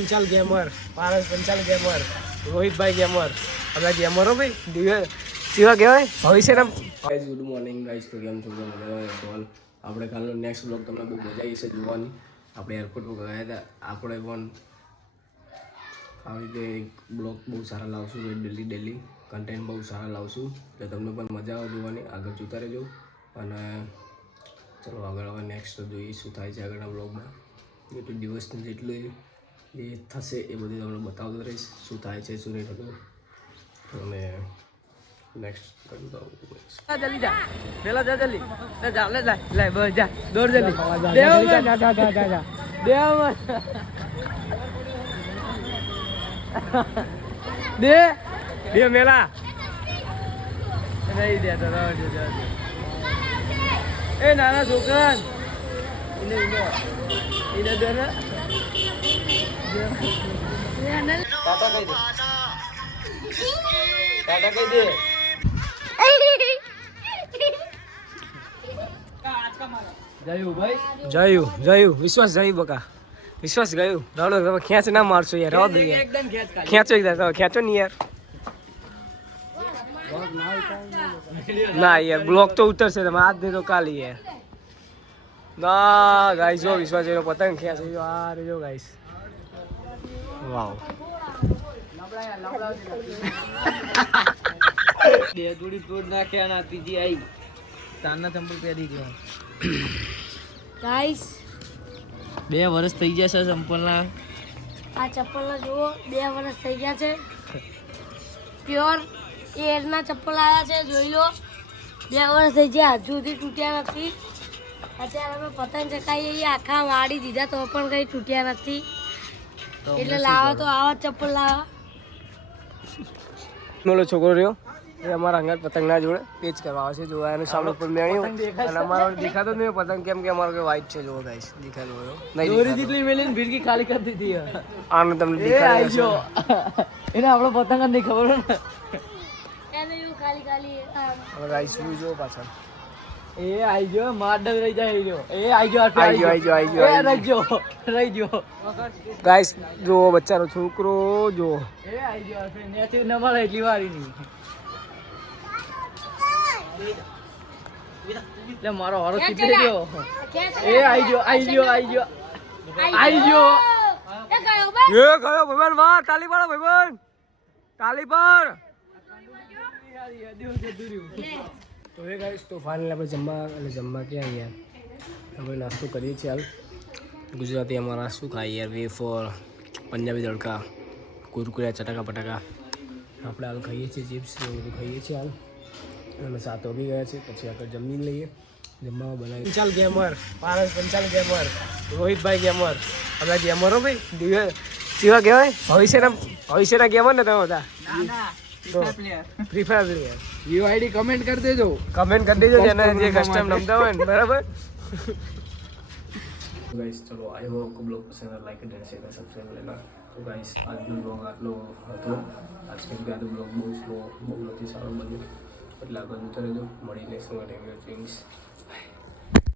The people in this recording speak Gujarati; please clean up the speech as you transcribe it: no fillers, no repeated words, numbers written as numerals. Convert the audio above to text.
पंचाल गेमर, पारस पंचाल गेमर, रोहित भाई गेमर, अपना गेमरो भाई दिव्य सीवा कहेवाय भविष्य ना गाइस गुड मॉर्निंग गाइस तो કેમ છો મજામાં સોલ આપણે કાલનો નેક્સ્ટ બ્લોગ તમને બહુ મજા આવી છે જોવાની આપણે એરપોર્ટ પર ગયા હતા આપણે પણ આવી રીતે એક બ્લોગ બહુ સારા લાવશું ડેલી કન્ટેન્ટ બહુ સારા લાવશું એટલે તમને પણ મજા આવે જોવાની આગળ જોતા રહેજો અને ચલો આગળ હવે નેક્સ્ટ જોઈએ શું થાય છે આગળના બ્લોગમાં જેટલું દિવસનું જેટલું એ થશે એ બધું તમને બતાવતો રહીશ શું થાય છે શું નહીં થતું અને नेक्स्ट करता हूँ जल्दी जा बेला जा जल्दी जा ले जा ले बस जा दौड़ जल्दी देव जा जा जा जा जा देव दे दे मेला नहीं दे तो जा ए नाना छोकरान इने दे ना टाटा कही दे टाटा कही दे જયું જયું વિશ્વાસ જયું બકા વિશ્વાસ ગયું રાડો તમે ખેંચ ના મારશો યાર રાવ દે યાર ખેંચો એકદમ ખેંચો ને યાર ના યાર બ્લોક તો ઉતરશે તમે આજ નહીં તો કાલે યાર ના ગાઈસ જો વિશ્વાસ એનો પતંગ ખેંચે જો આ રે જો ગાઈસ વાવ બે થોડી તોડ નાખ્યા ના ત્રીજી આવી તારના ચંપલ પહેરી ગયો ગાઈસ 2 વર્ષ થઈ ગયા છે ચંપલના આ ચપ્પલના જુઓ 2 વર્ષ થઈ ગયા છે પ્યોર એરના ચપ્પલ આવ્યા છે જોઈ લો 2 વર્ષ થઈ ગયા હજુ સુધી તૂટ્યા નથી અત્યારે અમે પતંગ ચકાઈએ આખા વાળી દીધા તો પણ કઈ તૂટ્યા નથી એટલે લાવો તો આવા ચપ્પલ લાવો મોલો છોકરો રહ્યો એ અમારા અંગત પતંગ ના જોડે પેચ કરવા આવે છે જો એનું સામે ઉપર મેણ્યું અને અમારો દેખાતો નહીં પતંગ કેમ કે અમારો કે વ્હાઈટ છે જો ગાઈસ દેખાતો હોય નહીં દોરી જેટલી મેલીને ભીડકી ખાલી કરી દીધી આને તમને દેખાય જો એને આપણો પતંગ જ નહીં ખબર ને એને એવું ખાલી ખાલી હવે ગાઈસ જો પાછળ એ આઈ ગયો માડલ રહી જાય ગયો એ આઈ ગયો રહી ગયો ગાઈસ જો બચ્ચાનો છોકરો જો એ આઈ ગયો નેથી ન મળે એટલી વારી ની એટલે મારો હરો ચીપી ગયો એ આઈ ગયો એ ગયો એ ગયો ભગવાન વાહ તાલી પાડો ભગવાન તાલી પાડ તો એ ગાઈસ તો ફાઇનલ આપણે જમવા ક્યાં ગયા આપણે નાસ્તો કરીએ છીએ હાલ ગુજરાતી અમારા શું ખાઈએ યાર વેફર પંજાબી તડકા કુરકુરિયા ચટાકા પટાકા આપણે હાલ ખાઈએ છીએ ચિપ્સ ને બધું ખાઈએ છીએ હાલ અને 7 વાગી ગયા છે પછી આગળ જમી લઈએ જમવામાં બનાવી પંચાલ ગેમર પારસ પંચાલ ગેમર રોહિત ભાઈ ગેમર આપણા ગેમરો ભાઈ દિવ્ય સીવા કહેવાય ભવિષ્યના ગેમર ને તમે બધા free fire player UID comment કરી દેજો જેને જે કસ્ટમ રમતા હોય ને બરાબર ગાઈસ ચલો આઈ હોપ કે બ્લોગ પસંદ આया लाइक एंड शेयर सब्सक्राइब लेना तो गाइस આજનો બ્લોગ આટલો હતો આજ કેમ કે આજનો બ્લોગ બહુ સ્લો બહુ નથી સારો બન્યો એટલે આગળ જોતા રહેજો મળી નેક્સ્ટ ટાઈમ ચેન્જ